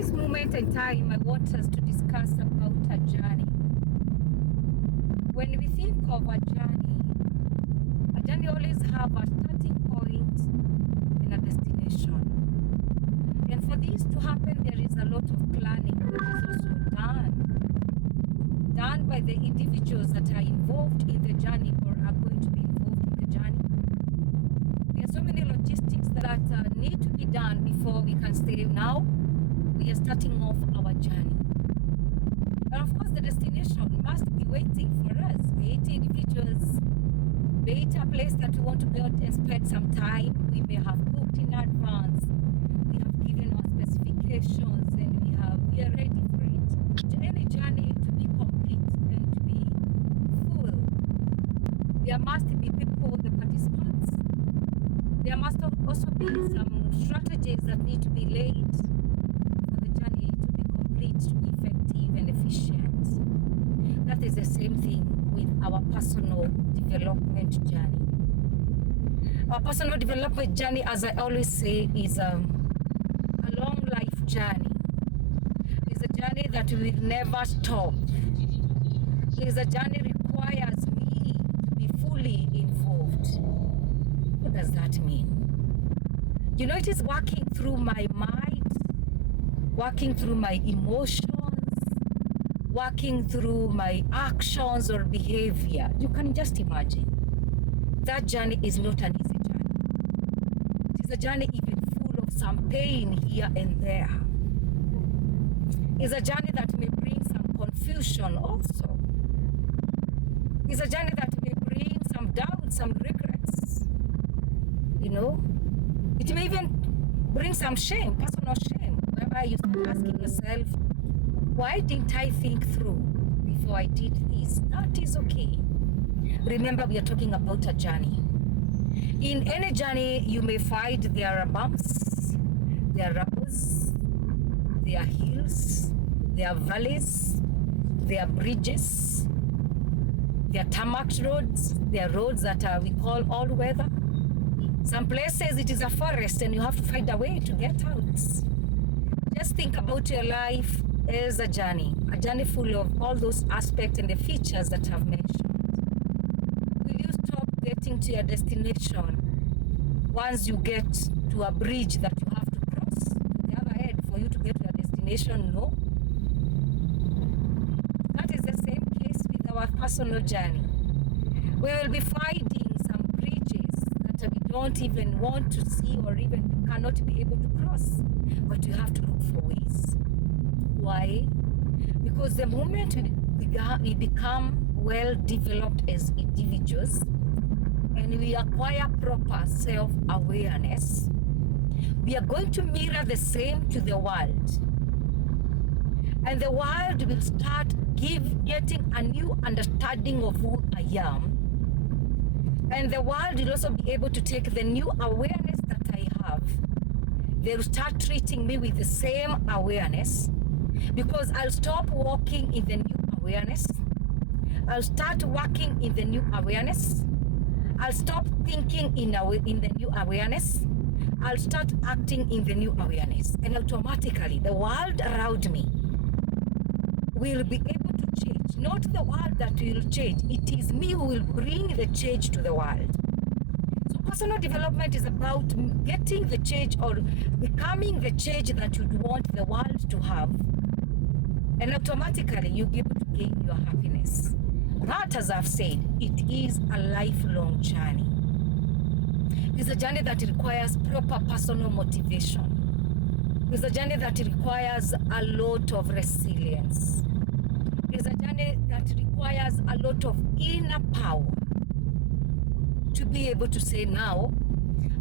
this moment in time, I want us to discuss about a journey. When we think of a journey always have a starting point and a destination. And for this to happen, there is a lot of planning that is also done by the individuals that are involved in the journey or are going to be involved in the journey. There are so many logistics that need to be done before we can say now we are starting off our journey. And of course, the destination must be waiting for us, be it individuals, be it a place that we want to go and spend some time. We may have booked in advance, we have given our specifications, and we are ready for it. Any journey to be complete and to be full, there must be people, the participants. There must also be some strategies that need to be laid for the journey to be complete, to be effective and efficient. That is the same thing with our personal development journey. Our personal development journey, as I always say, is a long life journey. It's a journey that will never stop. It's a journey requires me to be fully involved. What does that mean? You know, it is working through my mind, working through my emotions, working through my actions or behavior. You can just imagine. That journey is not an easy journey. It is a journey even full of some pain here and there. It's a journey that may bring some confusion also. It's a journey that may bring some doubts, some regrets. You know, it may even bring some shame, personal shame, whereby you start asking yourself, why didn't I think through before I did this? That is okay. Remember, we are talking about a journey. In any journey, you may find there are bumps, there are rubbles, there are hills, there are valleys, there are bridges, there are tarmac roads, there are roads that we call all weather. Some places it is a forest and you have to find a way to get out. Just think about your life as a journey full of all those aspects and the features that I've mentioned. Will you stop getting to your destination once you get to a bridge that you have to cross to the other end for you to get to your destination? No. That is the same case with our personal journey. We will be finding some bridges that we don't even want to see or even cannot be able to cross, but you have to look for ways. Why? Because the moment we become well developed as individuals and we acquire proper self-awareness, we are going to mirror the same to the world. And the world will start getting a new understanding of who I am. And the world will also be able to take the new awareness that I have. They will start treating me with the same awareness, because I'll stop walking in the new awareness. I'll start working in the new awareness. I'll stop thinking in the new awareness. I'll start acting in the new awareness. And automatically, the world around me will be able to change. Not the world that will change. It is me who will bring the change to the world. So personal development is about getting the change or becoming the change that you'd want the world to have. And automatically you'll be able to gain your happiness. That, as I've said, it is a lifelong journey. It's a journey that requires proper personal motivation. It's a journey that requires a lot of resilience. It's a journey that requires a lot of inner power to be able to say, now,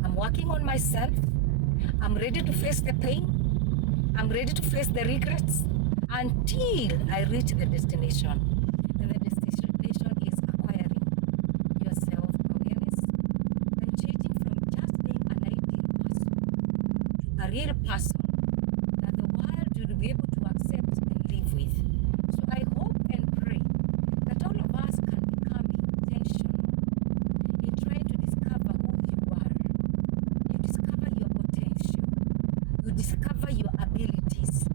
I'm working on myself. I'm ready to face the pain. I'm ready to face the regrets until I reach the destination. And the destination is acquiring your self-awareness and changing from just being an ideal person to a real person that the world will be able to accept and live with. So I hope and pray that all of us can become intentional in trying to discover who you are. You discover your potential. You discover your abilities.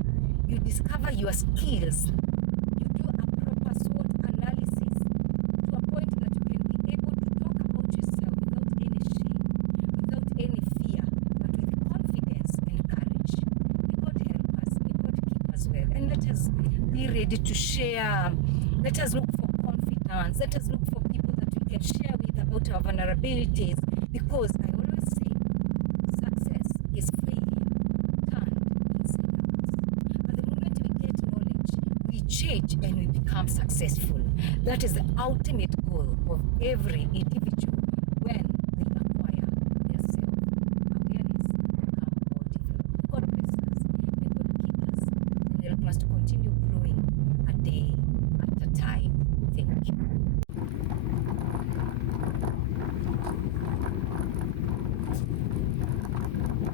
You discover your skills. You do a proper SWOT analysis to a point that you can be able to talk about yourself without any shame, without any fear, but with confidence and courage. May God help us. May God keep us well. And let us be ready to share. Let us look for confidence. Let us look for people that we can share with about our vulnerabilities, because I always say success is failure turned inside out. But the moment we get knowledge, we change and we become successful. That is the ultimate goal of every individual when they acquire their self-awareness and become more developed. God bless us. May God keep us and help us to continue growing a day at a time. Thank you.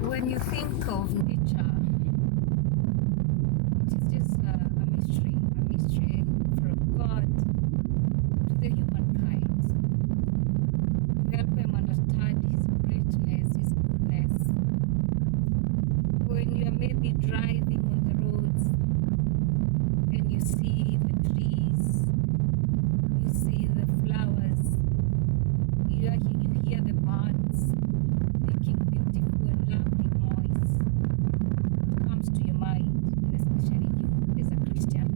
When you think of nature, it is just a mystery from God to the humankind, to help them understand His greatness, His goodness. When you are maybe driving on the roads and you see the trees, you see the flowers, you hear the birds making beautiful and lovely noise, what comes to your mind, and especially you as a Christian?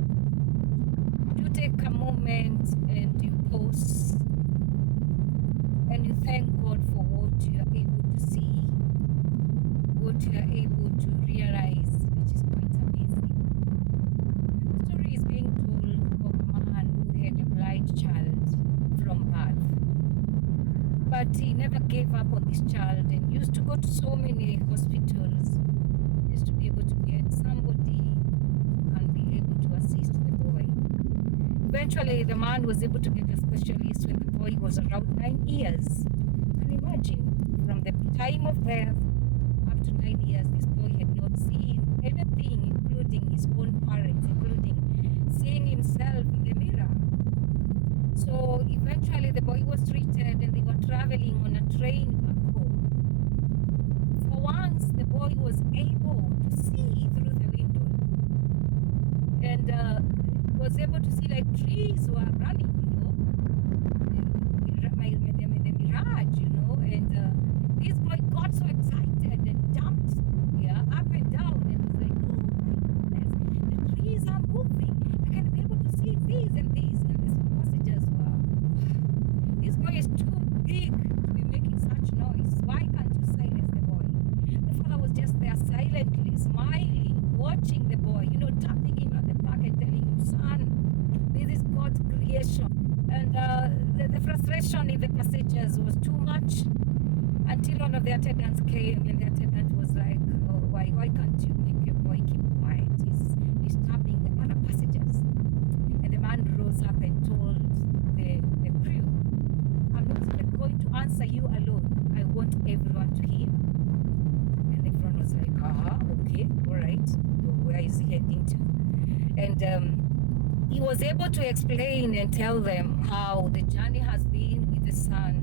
You take a moment and you pause and you thank God for what you are able to see, what you are able to realize, which is quite amazing. The story is being told of a man who had a blind child from birth. But he never gave up on this child and used to go to so many hospitals just to be able to get somebody who can be able to assist the boy. Eventually, the man was able to get a specialist when the boy was around 9 years. And imagine, from the time of birth up to 9 years, this boy had not seen anything, including his own parents, including seeing himself in the mirror. So eventually the boy was treated and they were traveling on a train back home. For once, the boy was able to see through the window and was able to see like trees were running, the mirage, and this boy got so excited and jumped up and down and was like, oh my goodness, the trees are moving. I can be able to see these and these. And the passengers were, this boy is too big to be making such noise. Why can't you silence the boy? The father was just there silently, smiling, watching the boy, tapping him at the back and telling him, son, this is God's creation. And the frustration in the passengers was too much until one of the attendants came, and the attendant was like, oh, why can't you make your boy keep quiet? He's tapping the other passengers. And the man rose up and told the crew, I'm not even going to answer you alone. I want everyone to hear. And everyone was like, okay, all right. Where is he heading to? And he was able to explain and tell them how the journey has been with the son.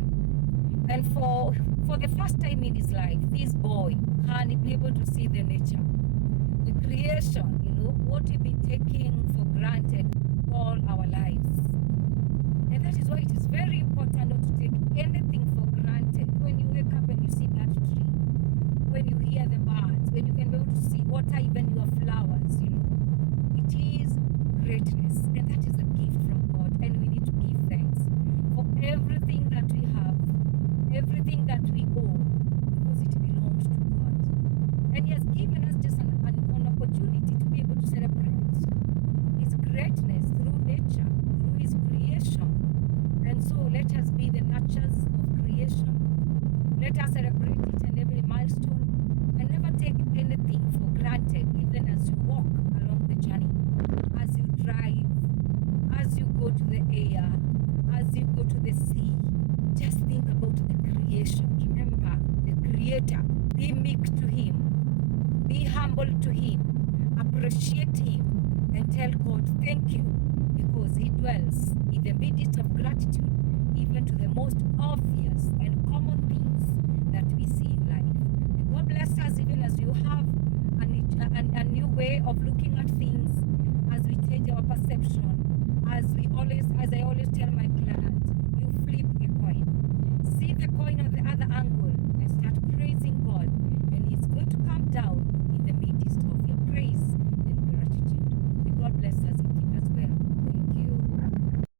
And for the first time in his life, this boy can be able to see the nature, the creation, what we've been taking for granted all our lives. And that is why it is very important not to take anything for granted. When you wake up and you see that tree, when you hear the birds, when you can be able to see what are even your flowers, it is greatness. And that is a gift from God. And we need to give thanks for everything that we have, everything that we owe, because it belongs to God. And He has given us just an opportunity to be able to celebrate His greatness through nature, through His creation. And so let us be the nurturers of creation. Let us celebrate each and every milestone and never take anything for granted, even as you walk along the journey, as you drive, as you go to the air, as you go to the sea. Just think about the creation. Remember the Creator. Be meek to Him. Be humble to Him. Appreciate Him and tell God thank you, because He dwells in the midst of gratitude, even to the most obvious and common things that we see in life. May God bless us even as you have